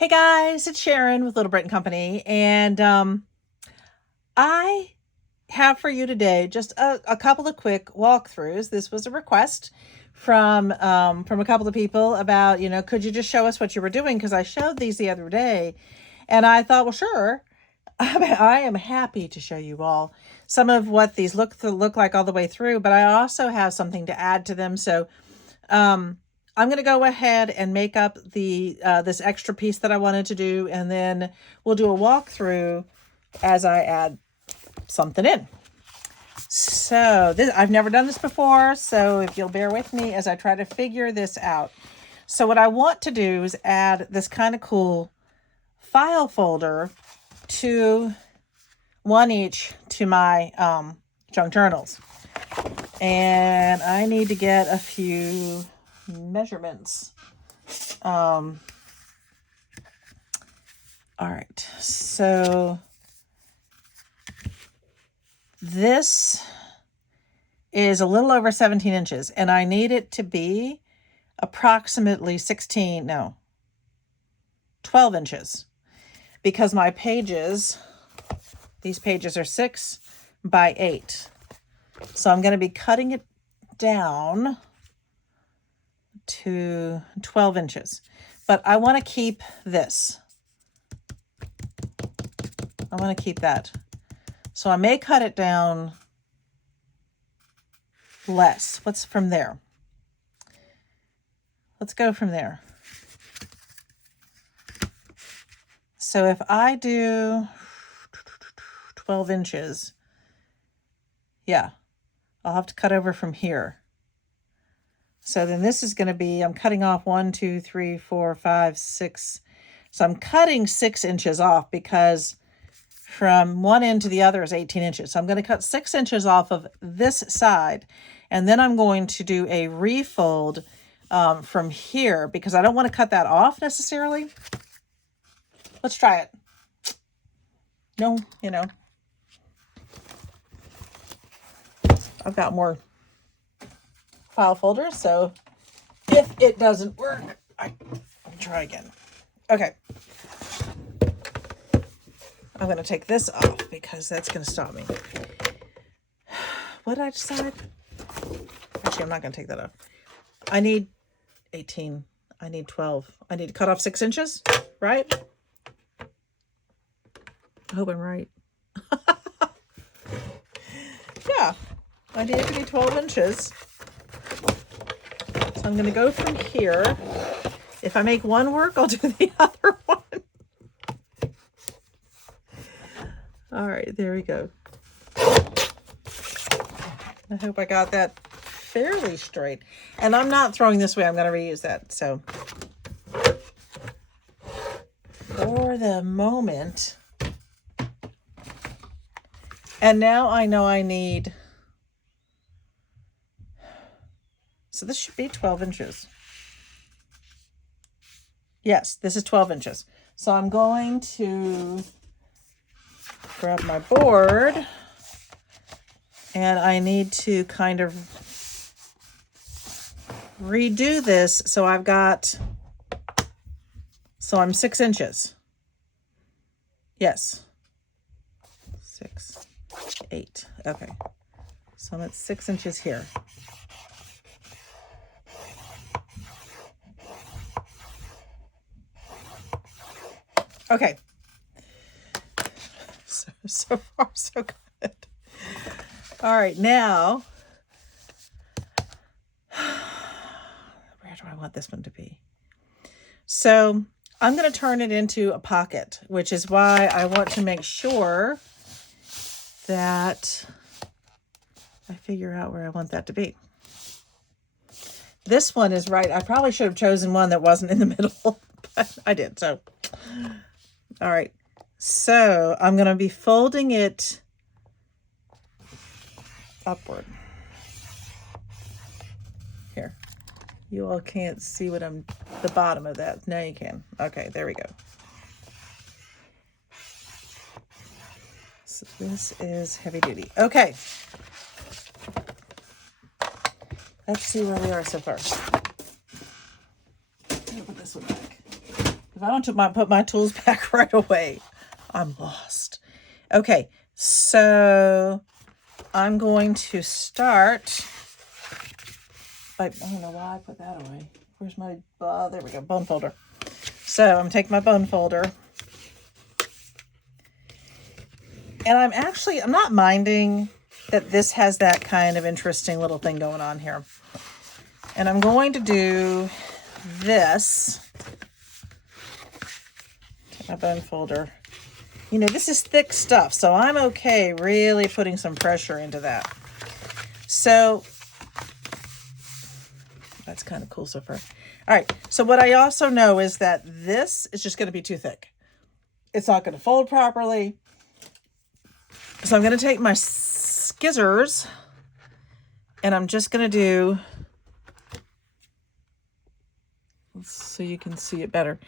Hey guys, it's Sharon with Little Britain Company, and I have for you today just a couple of quick walkthroughs. This was a request from a couple of people about, could you just show us what you were doing? Because I showed these the other day, and I thought, well, sure. I am happy to show you all some of what these look like all the way through, but I also have something to add to them. So I'm going to go ahead and make up the this extra piece that I wanted to do, and then we'll do a walkthrough as I add something in. So I've never done this before, so if you'll bear with me as I try to figure this out. So what I want to do is add this kind of cool file folder to one each to my junk journals. And I need to get a few measurements. All right, so this is a little over 17 inches, and I need it to be approximately 12 inches, because my pages, these pages are 6 by 8. So I'm going to be cutting it down to 12 inches. But I want to keep this. I want to keep that. So I may cut it down less. What's from there? Let's go from there. So if I do 12 inches, yeah, I'll have to cut over from here. So then this is going to be, I'm cutting off 1, 2, 3, 4, 5, 6. So I'm cutting 6 inches off because from one end to the other is 18 inches. So I'm going to cut 6 inches off of this side. And then I'm going to do a refold from here because I don't want to cut that off necessarily. Let's try it. No, I've got more file folders, so if it doesn't work, I'll try again. Okay. I'm going to take this off because that's going to stop me. What did I decide? Actually, I'm not going to take that off. I need 18. I need 12. I need to cut off 6 inches, right? I hope I'm right. Yeah, I need it to be 12 inches. So I'm going to go from here. If I make one work, I'll do the other one. All right, there we go. I hope I got that fairly straight. And I'm not throwing this away. I'm going to reuse that. So for the moment. And now I know I need, so this should be 12 inches. Yes, this is 12 inches. So I'm going to grab my board, and I need to kind of redo this. So I'm 6 inches. Yes. 6, 8. Okay. So I'm at 6 inches here. Okay. So far, so good. All right, now, where do I want this one to be? So I'm going to turn it into a pocket, which is why I want to make sure that I figure out where I want that to be. This one is right. I probably should have chosen one that wasn't in the middle, but I did. So, all right. So I'm going to be folding it upward. Here. You all can't see the bottom of that. Now you can. Okay, there we go. So this is heavy duty. Okay. Let's see where we are so far. I'll put this one back. If I don't put my tools back right away, I'm lost. Okay, so I'm going to start by, I don't know why I put that away. Where's my, there we go, bone folder. So I'm going to take my bone folder. And I'm not minding that this has that kind of interesting little thing going on here. And I'm going to do this. Take my bone folder. You know, this is thick stuff, so I'm okay really putting some pressure into that. So that's kind of cool so far. All right, so what I also know is that this is just going to be too thick. It's not going to fold properly. So I'm going to take my scissors and I'm just going to do, so you can see it better.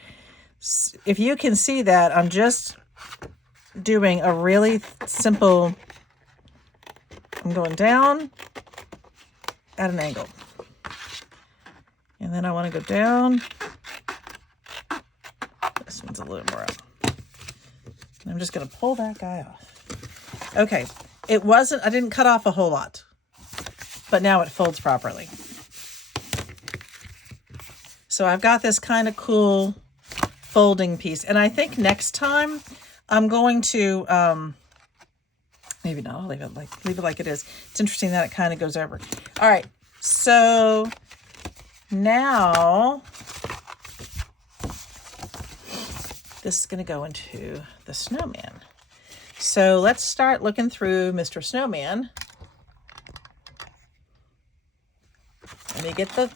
If you can see that, I'm just doing a really simple, I'm going down at an angle. And then I want to go down. This one's a little more up. I'm just going to pull that guy off. Okay, I didn't cut off a whole lot, but now it folds properly. So I've got this kind of cool folding piece. And I think next time I'm going to, maybe not, I'll leave it like it is. It's interesting that it kind of goes over. All right, so now this is going to go into the snowman. So let's start looking through Mr. Snowman. Let me get the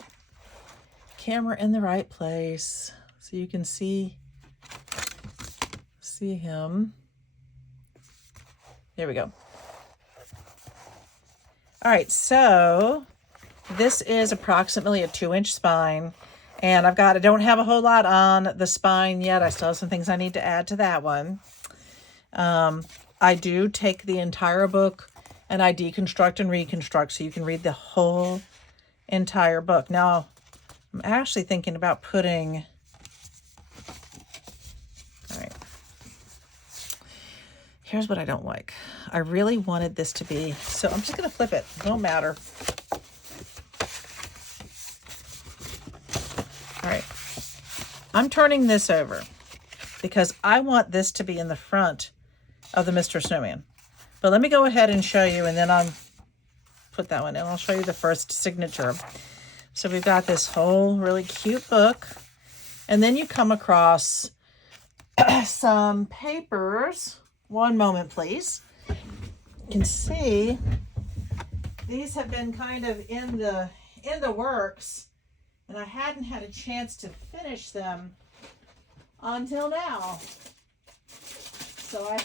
camera in the right place so you can see him. There we go. All right, so this is approximately a 2-inch spine. And I don't have a whole lot on the spine yet. I still have some things I need to add to that one. I do take the entire book and I deconstruct and reconstruct so you can read the whole entire book. Now, I'm actually thinking about putting, all right, here's what I don't like. I really wanted this to be, so I'm just going to flip it. It don't matter. All right, I'm turning this over because I want this to be in the front of the Mr. Snowman. But let me go ahead and show you, and then I'll put that one in. I'll show you the first signature. So we've got this whole really cute book, and then you come across some papers. One moment, please. You can see these have been kind of in the works, and I hadn't had a chance to finish them until now. So I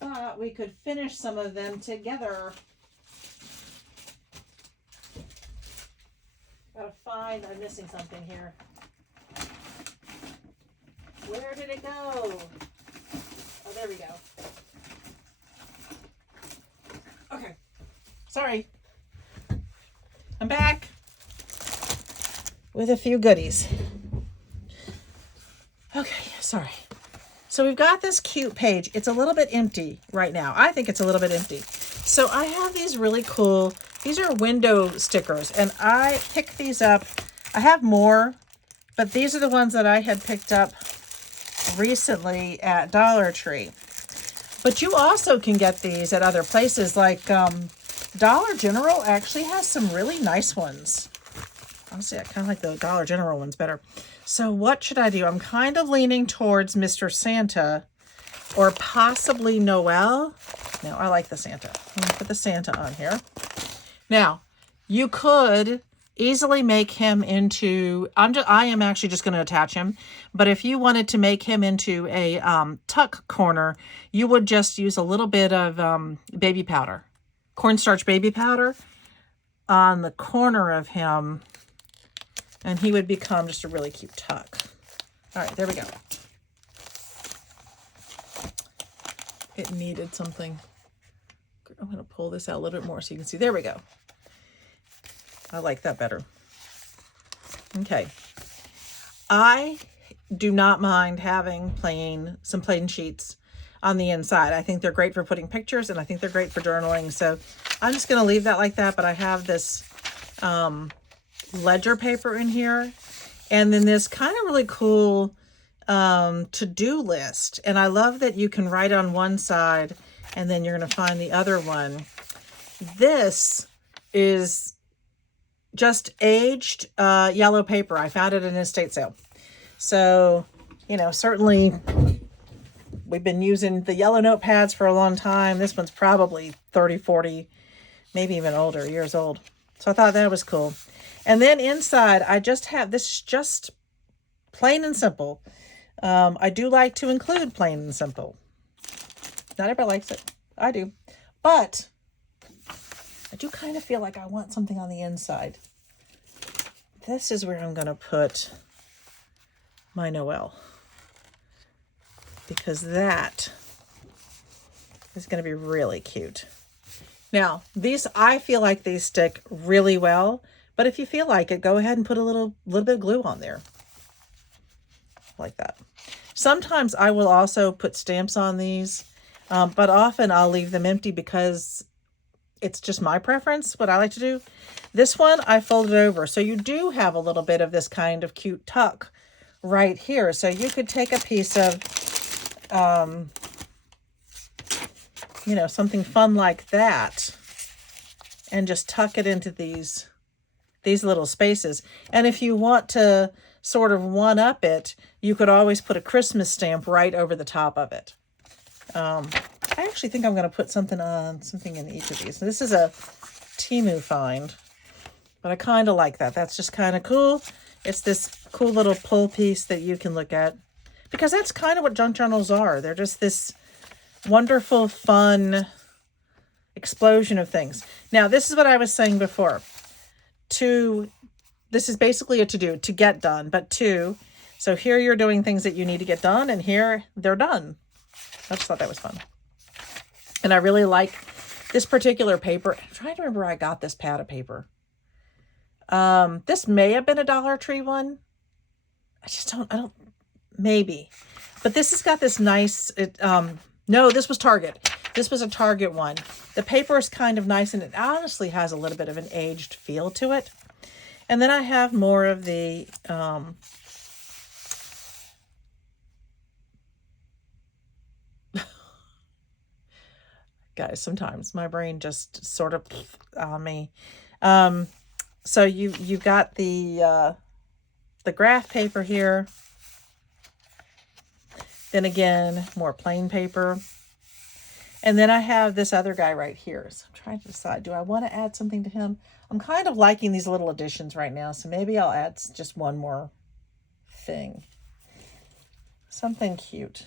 thought we could finish some of them together. Gotta find, I'm missing something here. Where did it go? Oh, there we go. Okay, sorry. I'm back with a few goodies. Okay, sorry. So we've got this cute page. It's a little bit empty right now. I think it's a little bit empty. So I have these really cool, these are window stickers, and I picked these up. I have more, but these are the ones that I had picked up recently at Dollar Tree. But you also can get these at other places, like Dollar General actually has some really nice ones. Honestly, I kind of like the Dollar General ones better. So what should I do? I'm kind of leaning towards Mr. Santa or possibly Noel. No, I like the Santa. Let me put the Santa on here. Now, you could easily make him into, I am actually just going to attach him, but if you wanted to make him into a tuck corner, you would just use a little bit of baby powder, cornstarch baby powder on the corner of him, and he would become just a really cute tuck. All right, there we go. It needed something. I'm going to pull this out a little bit more so you can see. There we go. I like that better. Okay. I do not mind having some plain sheets on the inside. I think they're great for putting pictures, and I think they're great for journaling. So I'm just going to leave that like that, but I have this ledger paper in here, and then this kind of really cool to-do list. And I love that you can write on one side and then you're going to find the other one. This is just aged yellow paper. I found it in an estate sale. So, you know, certainly we've been using the yellow notepads for a long time. This one's probably 30, 40, maybe even older, years old. So I thought that was cool. And then inside, I just have this, just plain and simple. I do like to include plain and simple. Not everybody likes it. I do. But I do kind of feel like I want something on the inside. This is where I'm going to put my Noel, because that is going to be really cute. Now, these, I feel like these stick really well, but if you feel like it, go ahead and put a little bit of glue on there. Like that. Sometimes I will also put stamps on these, but often I'll leave them empty because it's just my preference, what I like to do. This one I folded over, so you do have a little bit of this kind of cute tuck right here. So you could take a piece of, you know, something fun like that and just tuck it into these little spaces. And if you want to sort of one-up it, you could always put a Christmas stamp right over the top of it. I actually think I'm going to put something in each of these. This is a Temu find, but I kind of like that. That's just kind of cool. It's this cool little pull piece that you can look at, because that's kind of what junk journals are. They're just this wonderful, fun explosion of things. Now, this is what I was saying before. This is basically a to-do, to get done, but so here you're doing things that you need to get done, and here they're done. I just thought that was fun. And I really like this particular paper. I'm trying to remember where I got this pad of paper. This may have been a Dollar Tree one. Maybe. But this has got this nice, no, this was Target. This was a Target one. The paper is kind of nice, and it honestly has a little bit of an aged feel to it. And then I have more of the, guys, sometimes my brain just sort of on me. So you've got the graph paper here. Then again, more plain paper. And then I have this other guy right here. So I'm trying to decide, do I want to add something to him? I'm kind of liking these little additions right now, so maybe I'll add just one more thing. Something cute.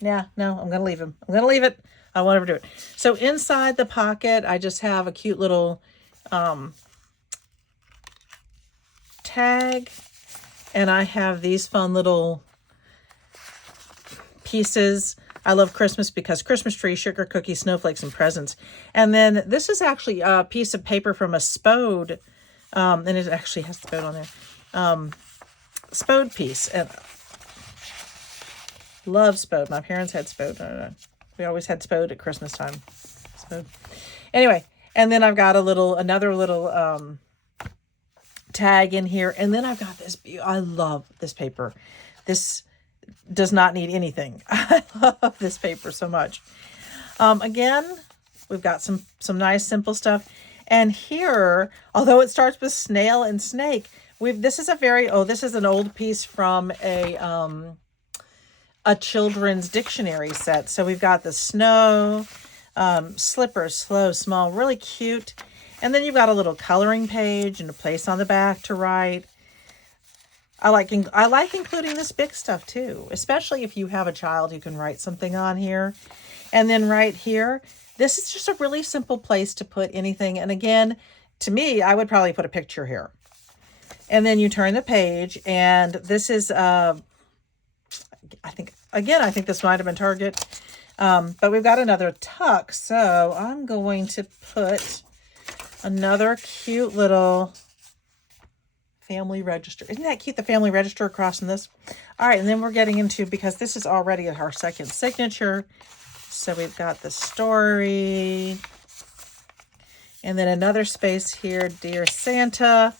Yeah, no, I'm going to leave him. I'm going to leave it. I won't ever do it. So inside the pocket, I just have a cute little tag, and I have these fun little pieces. I love Christmas because Christmas tree, sugar, cookies, snowflakes, and presents. And then this is actually a piece of paper from a Spode, and it actually has Spode on there. Spode piece. And love Spode. My parents had Spode. We always had Spode at Christmas time. Spode. Anyway, and then I've got another little tag in here. And then I've got this. I love this paper. This does not need anything. I love this paper so much. Again, we've got some nice simple stuff. And here, although it starts with snail and snake, this is an old piece from a children's dictionary set. So we've got the snow, slippers, slow, small, really cute. And then you've got a little coloring page and a place on the back to write. I like including this big stuff too, especially if you have a child who can write something on here. And then right here, this is just a really simple place to put anything. And again, to me, I would probably put a picture here. And then you turn the page, and this is, I think this might have been Target. But we've got another tuck. So I'm going to put another cute little family register. Isn't that cute? The family register across from this. All right, and then we're getting into, because this is already our second signature. So we've got the story. And then another space here. Dear Santa,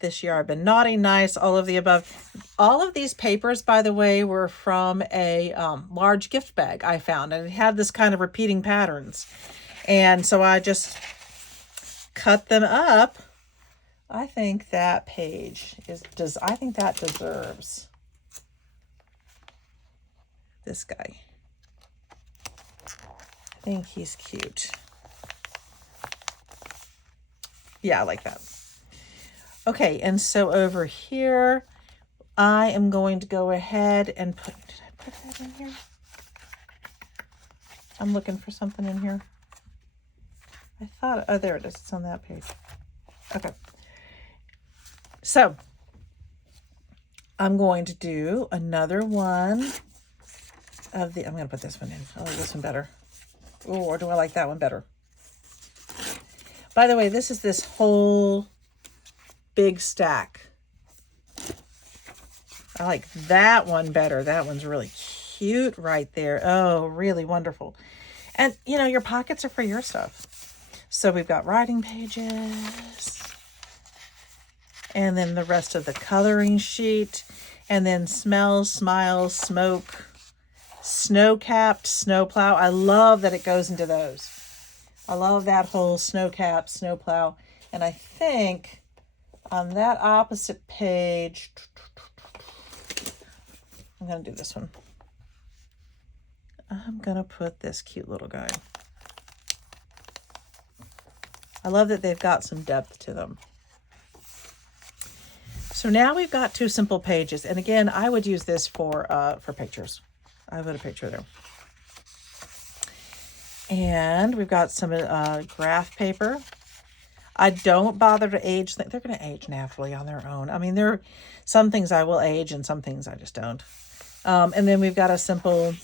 this year I've been naughty, nice, all of the above. All of these papers, by the way, were from a large gift bag I found. And it had this kind of repeating patterns. And so I just cut them up. I think that page I think that deserves this guy. I think he's cute. Yeah, I like that. Okay, and so over here, I am going to go ahead and did I put that in here? I'm looking for something in here. I thought, oh, there it is. It's on that page. Okay. So, I'm going to do another one of the, I'm going to put this one in. I like this one better. Oh, or do I like that one better? By the way, this is this whole big stack. I like that one better. That one's really cute right there. Oh, really wonderful. And, you know, your pockets are for your stuff. So we've got writing pages, and then the rest of the coloring sheet, and then smells, smiles, smoke, snow-capped, snowplow. I love that it goes into those. I love that whole snow-capped, snowplow. And I think on that opposite page, I'm going to do this one. I'm going to put this cute little guy. I love that they've got some depth to them. So now we've got two simple pages. And again, I would use this for pictures. I put a picture there. And we've got some graph paper. I don't bother to age. They're going to age naturally on their own. I mean, there are some things I will age and some things I just don't. And then we've got some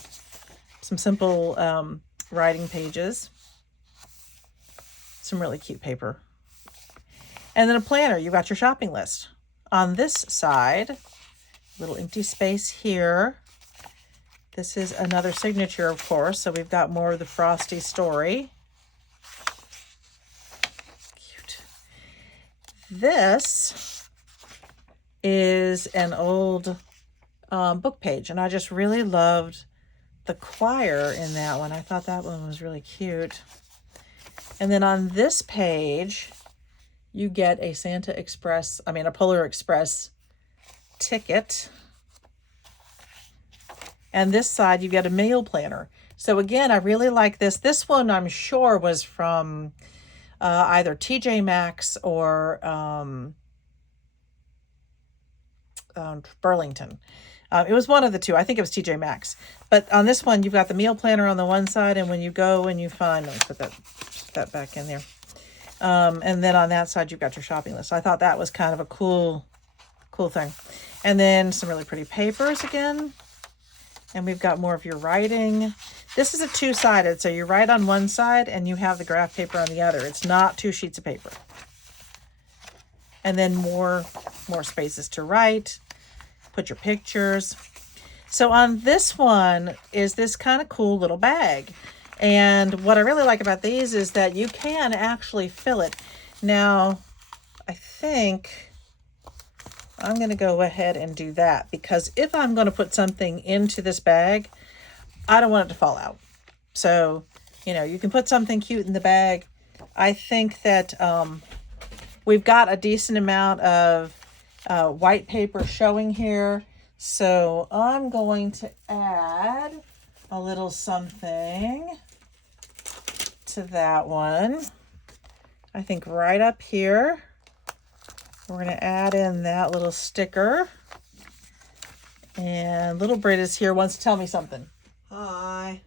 simple writing pages. Some really cute paper. And then a planner. You've got your shopping list. On this side, little empty space here. This is another signature, of course. So we've got more of the Frosty story. Cute. This is an old book page. And I just really loved the choir in that one. I thought that one was really cute. And then on this page, you get a a Polar Express ticket. And this side, you get a meal planner. So again, I really like this. This one, I'm sure, was from either TJ Maxx or Burlington. It was one of the two. I think it was TJ Maxx. But on this one, you've got the meal planner on the one side, and when you go and you find, let me put that back in there. And then on that side, you've got your shopping list. So I thought that was kind of a cool thing. And then some really pretty papers again. And we've got more of your writing. This is a two-sided, so you write on one side and you have the graph paper on the other. It's not two sheets of paper. And then more spaces to write. Put your pictures. So on this one is this kind of cool little bag. And what I really like about these is that you can actually fill it. Now, I think I'm going to go ahead and do that, because if I'm going to put something into this bag, I don't want it to fall out. So, you know, you can put something cute in the bag. I think that we've got a decent amount of white paper showing here. So I'm going to add a little something to that one. I think right up here, we're going to add in that little sticker. And little Brit is here, wants to tell me something. Hi.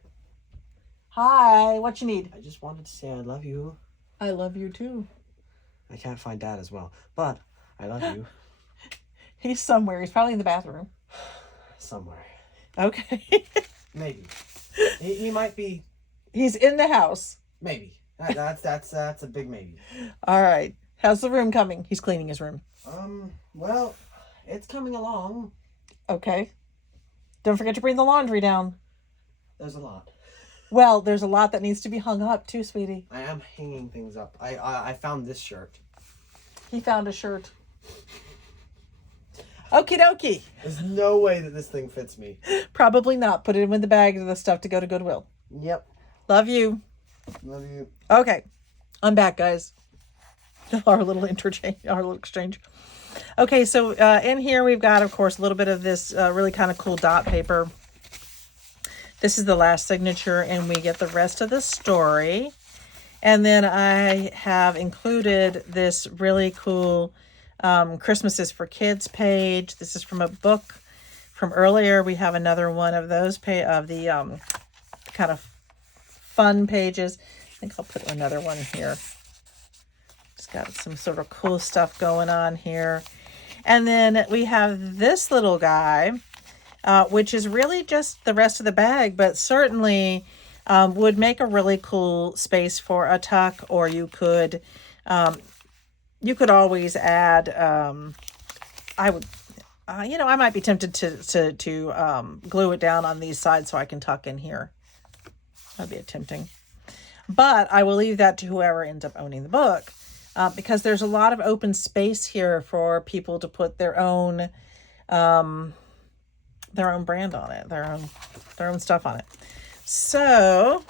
Hi, what you need? I just wanted to say I love you. I love you too. I can't find Dad as well, but I love you. He's somewhere. He's probably in the bathroom. Somewhere. Okay. Maybe. He might be. He's in the house. Maybe. That's a big maybe. All right. How's the room coming? He's cleaning his room. Well, it's coming along. Okay. Don't forget to bring the laundry down. There's a lot. Well, there's a lot that needs to be hung up too, sweetie. I am hanging things up. I found this shirt. He found a shirt. Okie dokie. There's no way that this thing fits me. Probably not. Put it in the bag of the stuff to go to Goodwill. Yep. Love you. Love you. Okay. I'm back, guys. Our little interchange, our little exchange. Okay, so in here we've got, of course, a little bit of this really kind of cool dot paper. This is the last signature, and we get the rest of the story. And then I have included this really cool Christmas is for Kids page. This is from a book from earlier. We have another one of those of the kind of fun pages. I think I'll put another one here. Just got some sort of cool stuff going on here. And then we have this little guy, which is really just the rest of the bag, but certainly would make a really cool space for a tuck, or you could always add, I would, I might be tempted to glue it down on these sides so I can tuck in here. That'd be tempting. But I will leave that to whoever ends up owning the book, because there's a lot of open space here for people to put their own brand on it, their own stuff on it. So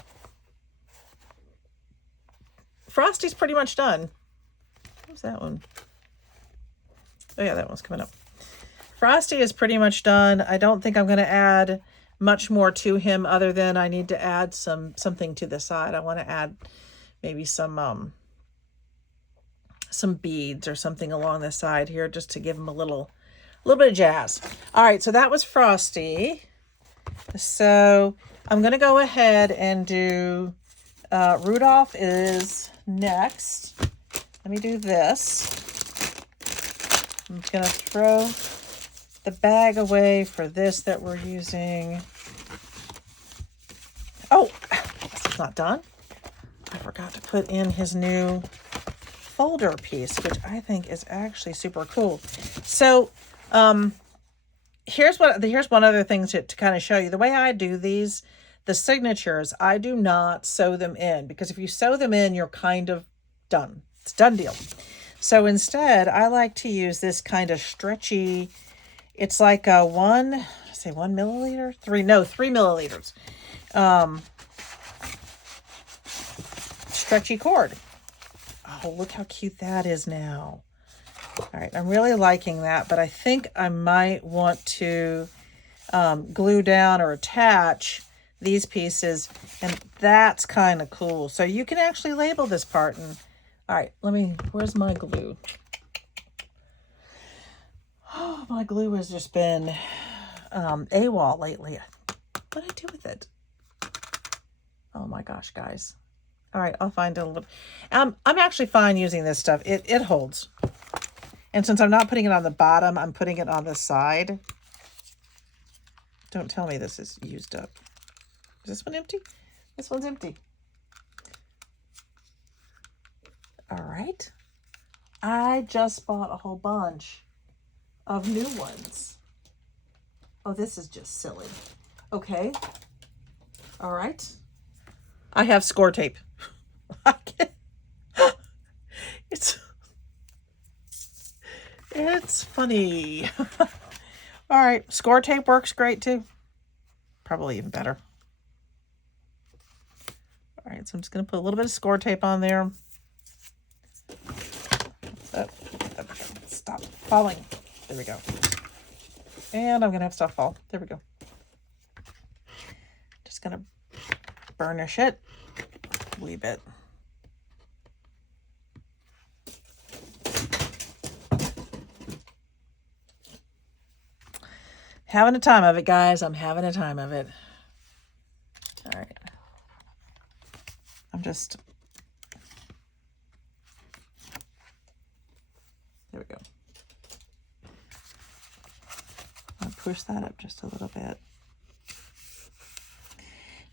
Frosty's pretty much done. What's that one? Oh yeah, that one's coming up. Frosty is pretty much done. I don't think I'm going to add much more to him, other than I need to add something to the side. I want to add maybe some beads or something along the side here, just to give him a little bit of jazz. All right, so that was Frosty. So I'm going to go ahead and do Rudolph is next. Let me do this. I'm going to throw the bag away for this that we're using. Oh, this is not done. I forgot to put in his new folder piece, which I think is actually super cool. So here's one other thing to kind of show you. The way I do these, the signatures, I do not sew them in, because if you sew them in, you're kind of done. It's a done deal. So instead, I like to use this kind of stretchy, it's like a 1 milliliter? 3 milliliters. Stretchy cord. Oh, look how cute that is now. All right, I'm really liking that, but I think I might want to glue down or attach these pieces, and that's kind of cool. So you can actually label this part. And all right, where's my glue? Oh, my glue has just been AWOL lately. What did I do with it? Oh my gosh, guys. All right, I'll find it a little. I'm actually fine using this stuff. It holds. And since I'm not putting it on the bottom, I'm putting it on the side. Don't tell me this is used up. Is this one empty? This one's empty. All right. I just bought a whole bunch of new ones. Oh, this is just silly. Okay. All right. I have score tape. It's funny. All right. Score tape works great too. Probably even better. All right. So I'm just going to put a little bit of score tape on there. Stop falling. There we go. And I'm going to have stuff fall. There we go. Just going to burnish it a wee bit. Having a time of it, guys. I'm having a time of it. All right. I'm just... There we go. I'll push that up just a little bit.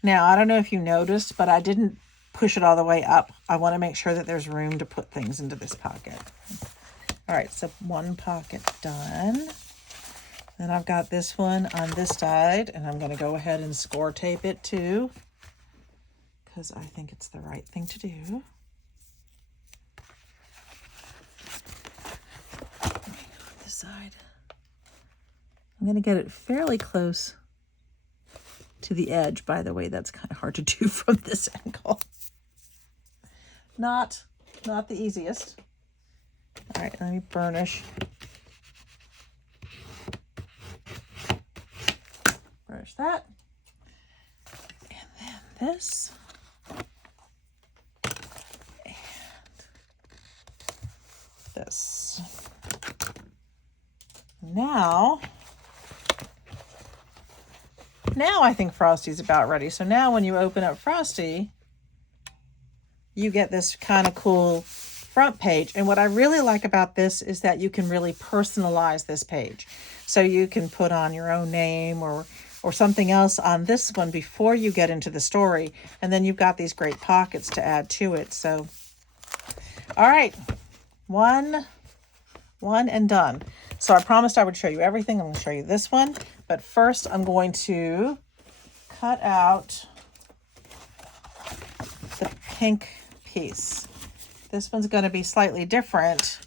Now, I don't know if you noticed, but I didn't push it all the way up. I want to make sure that there's room to put things into this pocket. All right, so one pocket done. Then I've got this one on this side, and I'm going to go ahead and score tape it too, because I think it's the right thing to do. This side. I'm going to get it fairly close to the edge. By the way, that's kind of hard to do from this angle. Not the easiest. All right, let me burnish. Burnish that. And then this. And this. Now I think Frosty's about ready. So now when you open up Frosty, you get this kind of cool front page. And what I really like about this is that you can really personalize this page. So you can put on your own name or something else on this one before you get into the story. And then you've got these great pockets to add to it. So, all right, one and done. So I promised I would show you everything. I'm going to show you this one. But first I'm going to cut out the pink piece. This one's going to be slightly different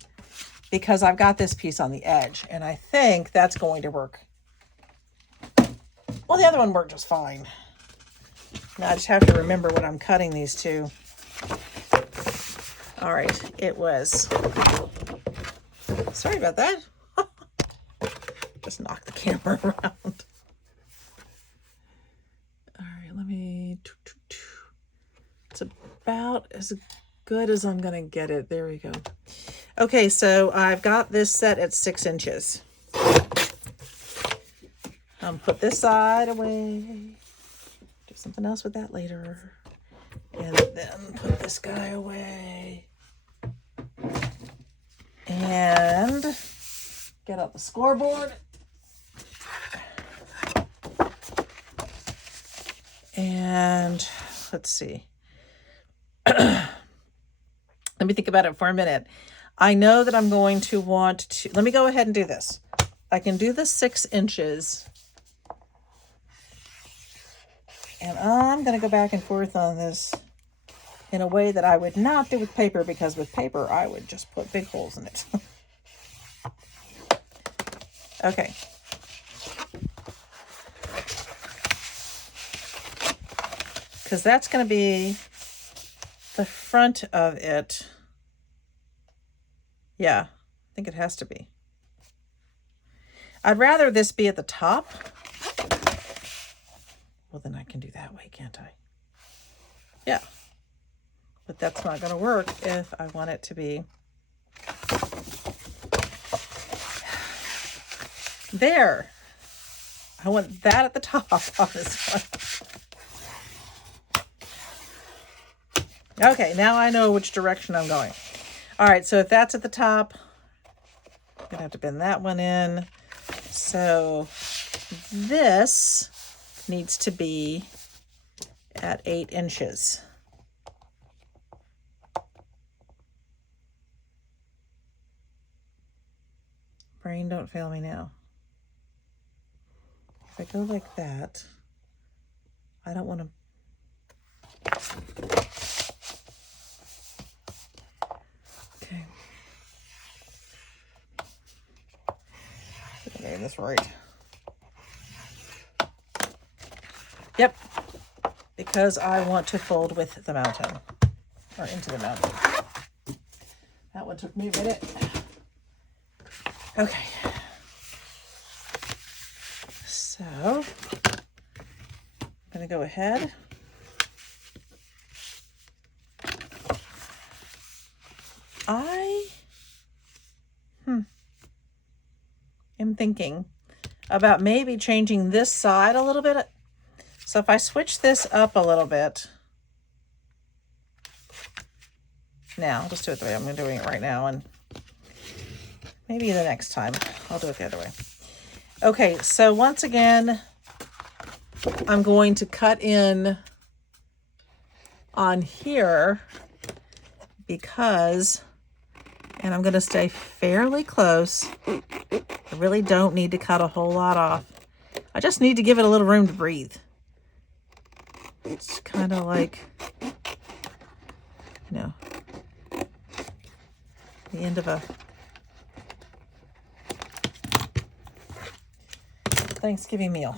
because I've got this piece on the edge, and I think that's going to work. Well, the other one worked just fine. Now I just have to remember what I'm cutting these to. All right, it was... Sorry about that. Just knock the camera around. All right, let me... It's about as good as I'm going to get it. There we go. Okay, so I've got this set at 6 inches. Put this side away. Do something else with that later. And then put this guy away. And get out the scoreboard. And let's see. Let me think about it for a minute. I know that I'm going to want to, let me go ahead and do this. I can do the 6 inches. And I'm going to go back and forth on this in a way that I would not do with paper, because with paper, I would just put big holes in it. Okay. Because that's going to be the front of it. Yeah, I think it has to be. I'd rather this be at the top. Well, then I can do that way, can't I? Yeah. But that's not going to work if I want it to be there. I want that at the top on this one. Okay, now I know which direction I'm going. All right, so if that's at the top, I'm going to have to bend that one in. So this needs to be at 8 inches. Brain, don't fail me now. If I go like that, I don't want to... Okay. Get this right. Yep. Because I want to fold with the mountain. Or into the mountain. That one took me a minute. Okay. So, I'm going to go ahead. I'm thinking about maybe changing this side a little bit. So if I switch this up a little bit, now I'll just do it the way I'm doing it right now, and maybe the next time I'll do it the other way. Okay, so once again, I'm going to cut in on here because, and I'm going to stay fairly close. I really don't need to cut a whole lot off. I just need to give it a little room to breathe. It's kind of like, you know, the end of a Thanksgiving meal.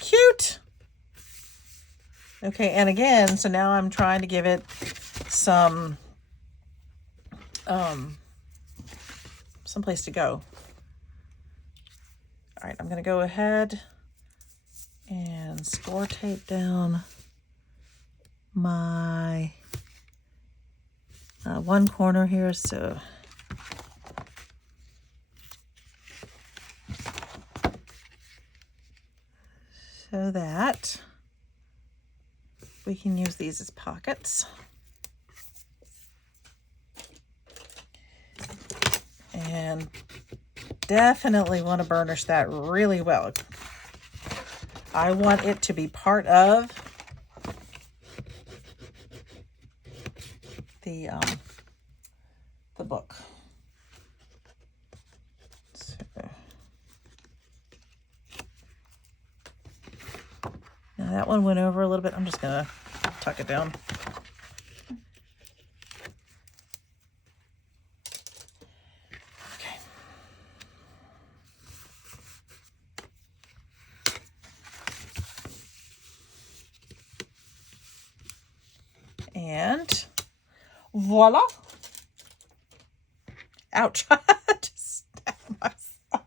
Cute. Okay, and again, so now I'm trying to give it some place to go. All right, I'm going to go ahead and score tape down my one corner here, so that we can use these as pockets. And definitely want to burnish that really well. I want it to be part of the book. So, now that one went over a little bit. I'm just gonna tuck it down. And voila. Ouch. Just stabbed myself.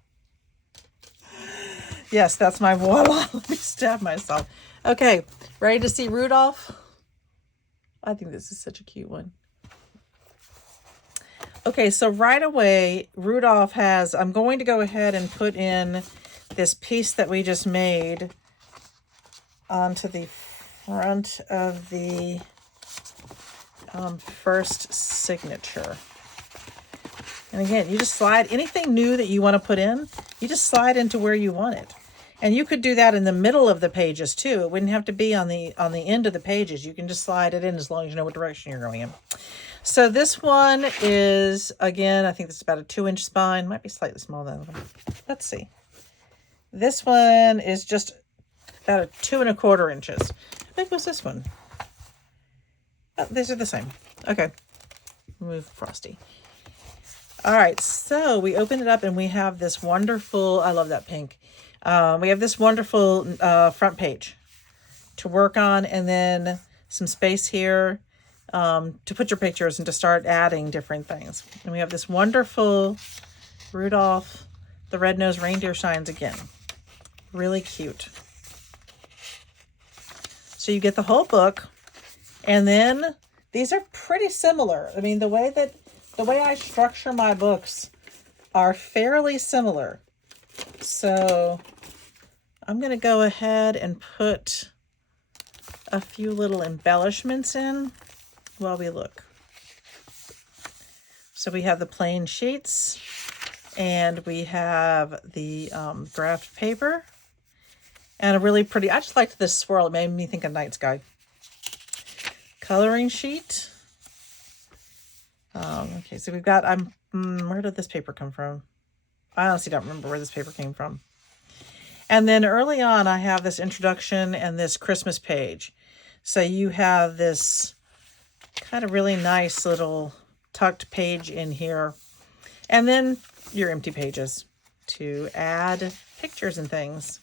Yes, that's my voila. Let me stab myself. Okay, ready to see Rudolph? I think this is such a cute one. Okay, so right away, Rudolph has, I'm going to go ahead and put in this piece that we just made onto the front of the first signature. And again, you just slide anything new that you want to put in, you just slide into where you want it. And you could do that in the middle of the pages too. It wouldn't have to be on the end of the pages. You can just slide it in as long as you know what direction you're going in. So this one is, again, I think this is about a 2-inch spine. Might be slightly smaller than that one. Let's see. This one is just about a 2¼ inches. How big was this one? Oh, these are the same. Okay. Remove Frosty. All right. So we open it up and we have this wonderful, I love that pink. We have this wonderful front page to work on, and then some space here to put your pictures and to start adding different things. And we have this wonderful Rudolph the Red-Nosed Reindeer shines again. Really cute. So you get the whole book, and then these are pretty similar. I mean, the way I structure my books are fairly similar. So I'm going to go ahead and put a few little embellishments in while we look. So we have the plain sheets, and we have the graphed paper, and a really pretty, I just liked this swirl. It made me think of Night Sky. Coloring sheet. Okay, so we've got, where did this paper come from? I honestly don't remember where this paper came from. And then early on, I have this introduction and this Christmas page. So you have this kind of really nice little tucked page in here. And then your empty pages to add pictures and things.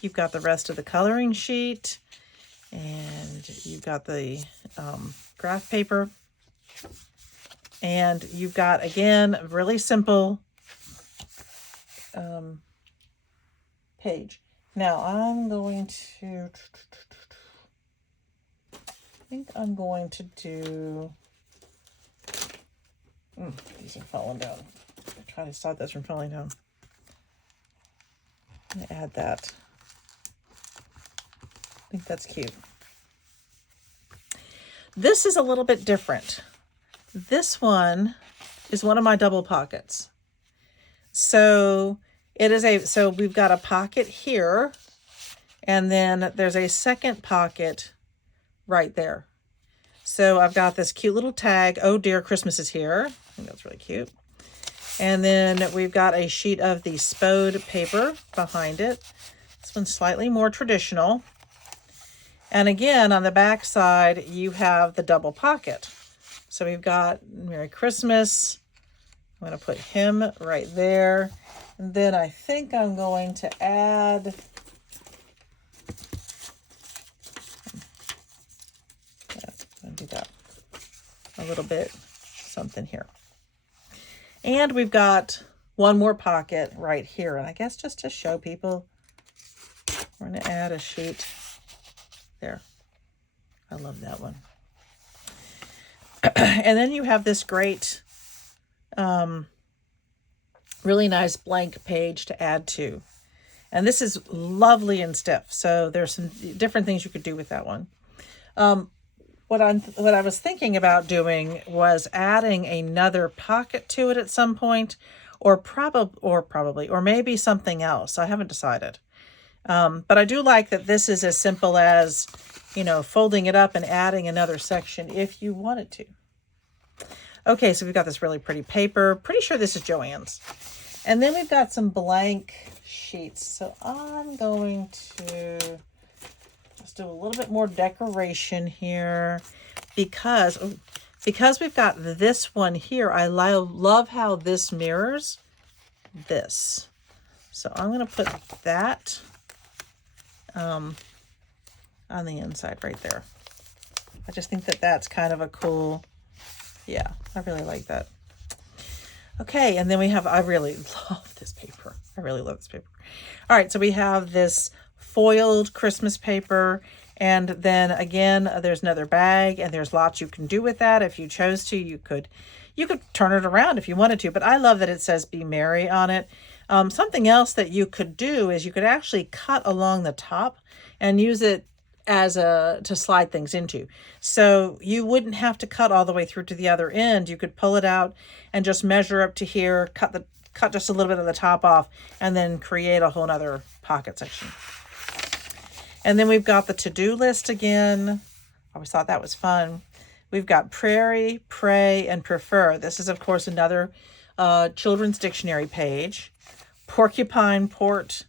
You've got the rest of the coloring sheet. And you've got the graph paper. And you've got, again, a really simple page. Now I'm going to, do, these are falling down. I'm trying to stop this from falling down. I'm going to add that. I think that's cute. This is a little bit different. This one is one of my double pockets. So It is so we've got a pocket here, and then there's a second pocket right there. So I've got this cute little tag, "Oh dear, Christmas is here." I think that's really cute. And then we've got a sheet of the Spode paper behind it. This one's slightly more traditional. And again, on the back side, you have the double pocket. So we've got "Merry Christmas." I'm going to put him right there. And then I think I'm going to add... I'm going to do that a little bit, something here. And we've got one more pocket right here. And I guess just to show people, we're going to add a sheet there. I love that one. And then you have this great, really nice blank page to add to. And this is lovely and stiff. So there's some different things you could do with that one. What I was thinking about doing was adding another pocket to it at some point, or maybe something else. I haven't decided. But I do like that this is as simple as, folding it up and adding another section if you wanted to. Okay, so we've got this really pretty paper. Pretty sure this is Joann's. And then we've got some blank sheets. So I'm going to just do a little bit more decoration here because we've got this one here. I love how this mirrors this. So I'm going to put that on the inside right there. I just think that that's kind of a cool, yeah, I really like that. Okay, and then we have, I really love this paper. I really love this paper. All right, so we have this foiled Christmas paper, and then again, there's another bag, and there's lots you can do with that. If you chose to, you could turn it around if you wanted to, but I love that it says "Be Merry" on it. Something else that you could do is you could actually cut along the top and use it as to slide things into. So you wouldn't have to cut all the way through to the other end. You could pull it out and just measure up to here, cut just a little bit of the top off, and then create a whole nother pocket section. And then we've got the to-do list again. I always thought that was fun. We've got prairie, pray, and prefer. This is, of course, another children's dictionary page. Porcupine port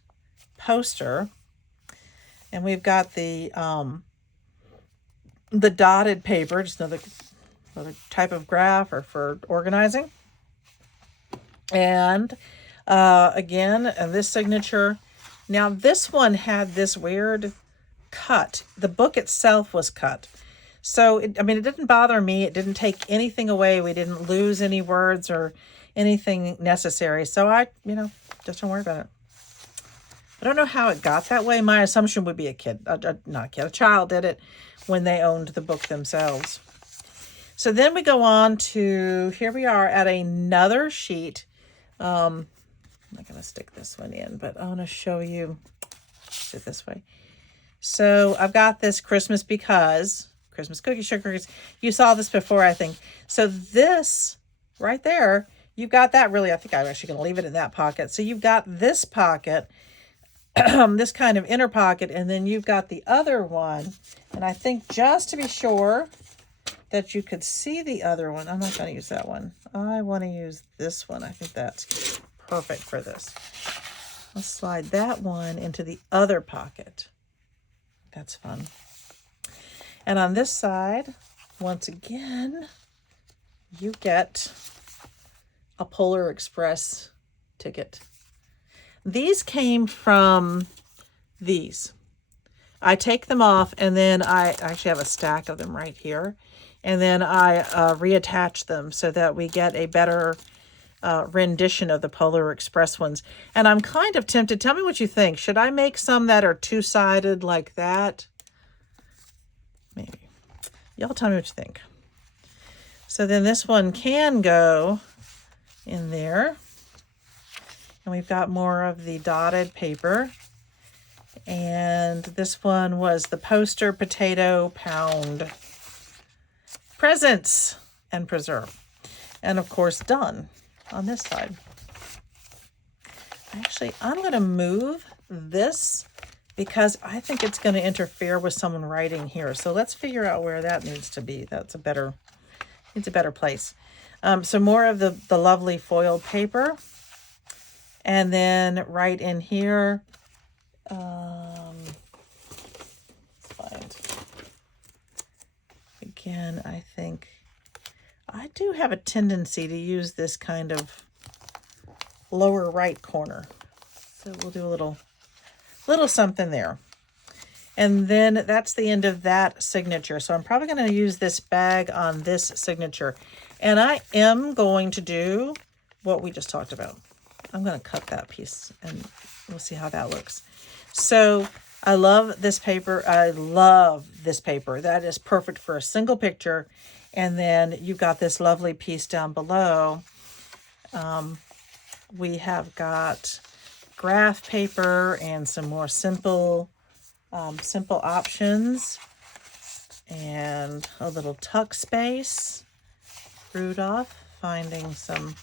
poster. And we've got the dotted paper, just another type of graph or for organizing. And again, and this signature. Now this one had this weird cut. The book itself was cut. So, it didn't bother me. It didn't take anything away. We didn't lose any words or anything necessary. So just don't worry about it. I don't know how it got that way. My assumption would be a child did it when they owned the book themselves. So then we go on to, here we are at another sheet. I'm not going to stick this one in, but I want to show you it this way. So I've got this Christmas cookie sugar cookies. You saw this before, I think. So this right there, you've got that really, I think I'm actually going to leave it in that pocket. So you've got this pocket, this kind of inner pocket, and then you've got the other one. And I think just to be sure that you could see the other one, I'm not going to use that one. I want to use this one. I think that's perfect for this. I'll slide that one into the other pocket. That's fun. And on this side, once again, you get a Polar Express ticket. These came from these. I take them off, and then I actually have a stack of them right here. And then I reattach them so that we get a better rendition of the Polar Express ones. And I'm kind of tempted. Tell me what you think. Should I make some that are two-sided like that? Maybe. Y'all tell me what you think. So then this one can go in there. And we've got more of the dotted paper. And this one was the poster potato pound. Presents and preserve. And of course, done on this side. Actually, I'm going to move this because I think it's going to interfere with someone writing here. So let's figure out where that needs to be. That's a better, it's a better place. So more of the lovely foiled paper. And then right in here, let's find, again, I think I do have a tendency to use this kind of lower right corner. So we'll do a little something there. And then that's the end of that signature. So I'm probably going to use this bag on this signature. And I am going to do what we just talked about. I'm going to cut that piece and we'll see how that looks. So I love this paper. I love this paper. That is perfect for a single picture. And then you've got this lovely piece down below. We have got graph paper and some more simple options, and a little tuck space. Rudolph finding some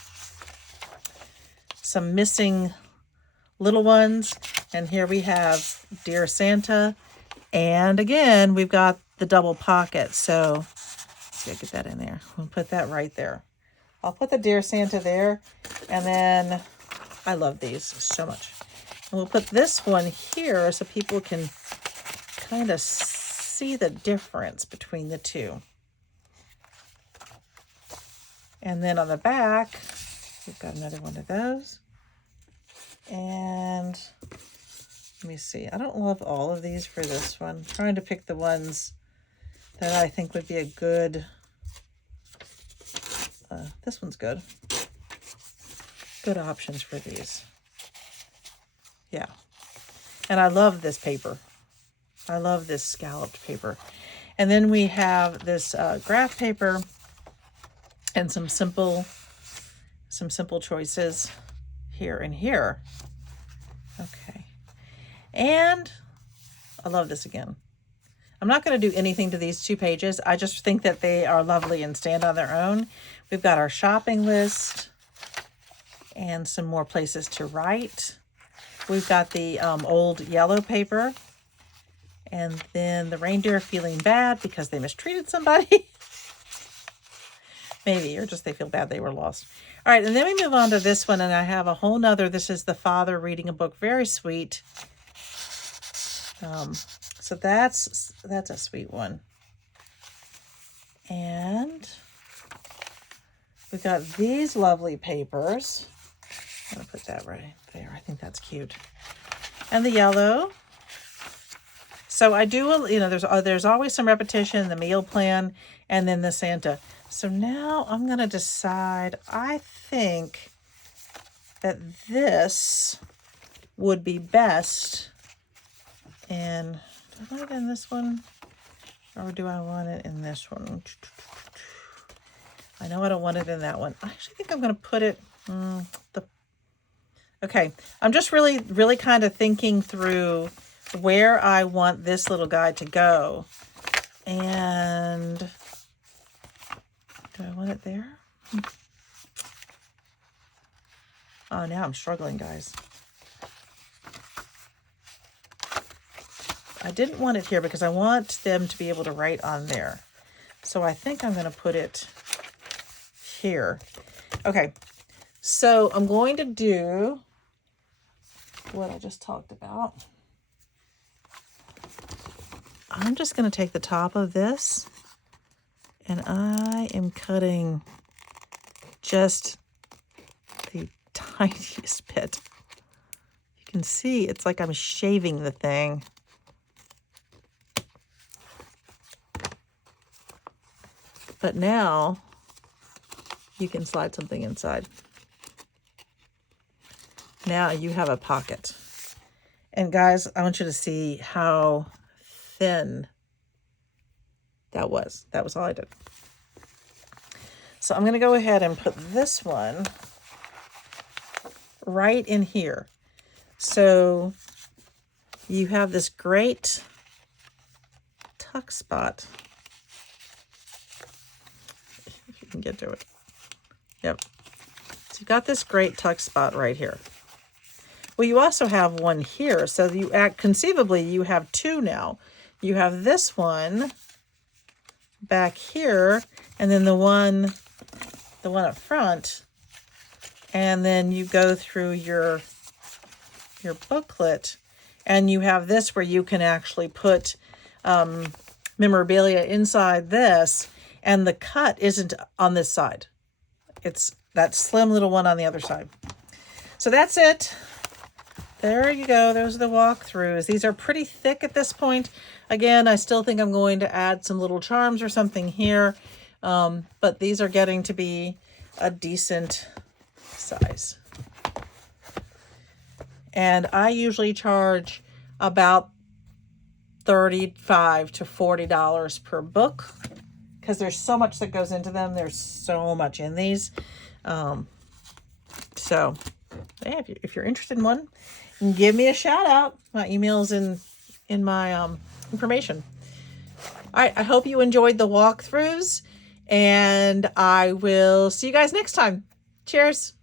missing little ones. And here we have Dear Santa. And again, we've got the double pocket. So let's see, I'll get that in there. We'll put that right there. I'll put the Dear Santa there. And then I love these so much. And we'll put this one here so people can kind of see the difference between the two. And then on the back, we've got another one of those. And let me see. I don't love all of these for this one. I'm trying to pick the ones that I think would be a good, this one's good. Good options for these. Yeah. And I love this paper. I love this scalloped paper. And then we have this graph paper and some simple choices here and here. Okay. And I love this again. I'm not going to do anything to these 2 pages. I just think that they are lovely and stand on their own. We've got our shopping list and some more places to write. We've got the old yellow paper. And then the reindeer feeling bad because they mistreated somebody. Maybe, or just they feel bad they were lost. All right, and then we move on to this one, and I have a whole nother. This is the father reading a book. Very sweet. So that's a sweet one. And we've got these lovely papers. I'm going to put that right there. I think that's cute. And the yellow. So I do, you know, there's always some repetition, the meal plan, and then the Santa. So now I'm going to decide, I think that this would be best in, do I want it in this one? Or do I want it in this one? I know I don't want it in that one. I actually think I'm going to put it, okay. I'm just really kind of thinking through where I want this little guy to go. And do I want it there? Oh, now I'm struggling, guys. I didn't want it here because I want them to be able to write on there. So I think I'm going to put it here. Okay. So I'm going to do what I just talked about. I'm just going to take the top of this and I am cutting just the tiniest bit. You can see it's like I'm shaving the thing. But now you can slide something inside. Now you have a pocket. And guys, I want you to see how thin that was. That was all I did. So I'm going to go ahead and put this one right in here. So you have this great tuck spot. If you can get to it. Yep. So you've got this great tuck spot right here. Well, you also have one here. So you conceivably, you have two now. You have this one back here, and then the one up front. And then you go through your booklet, and you have this where you can actually put memorabilia inside this, and the cut isn't on this side. It's that slim little one on the other side. So that's it. There you go. Those are the walkthroughs. These are pretty thick at this point. Again, I still think I'm going to add some little charms or something here. But these are getting to be a decent size. And I usually charge about $35 to $40 per book because there's so much that goes into them. There's so much in these. So yeah, if you're interested in one, give me a shout out. My email's in my information. All right, I hope you enjoyed the walkthroughs, and I will see you guys next time. Cheers.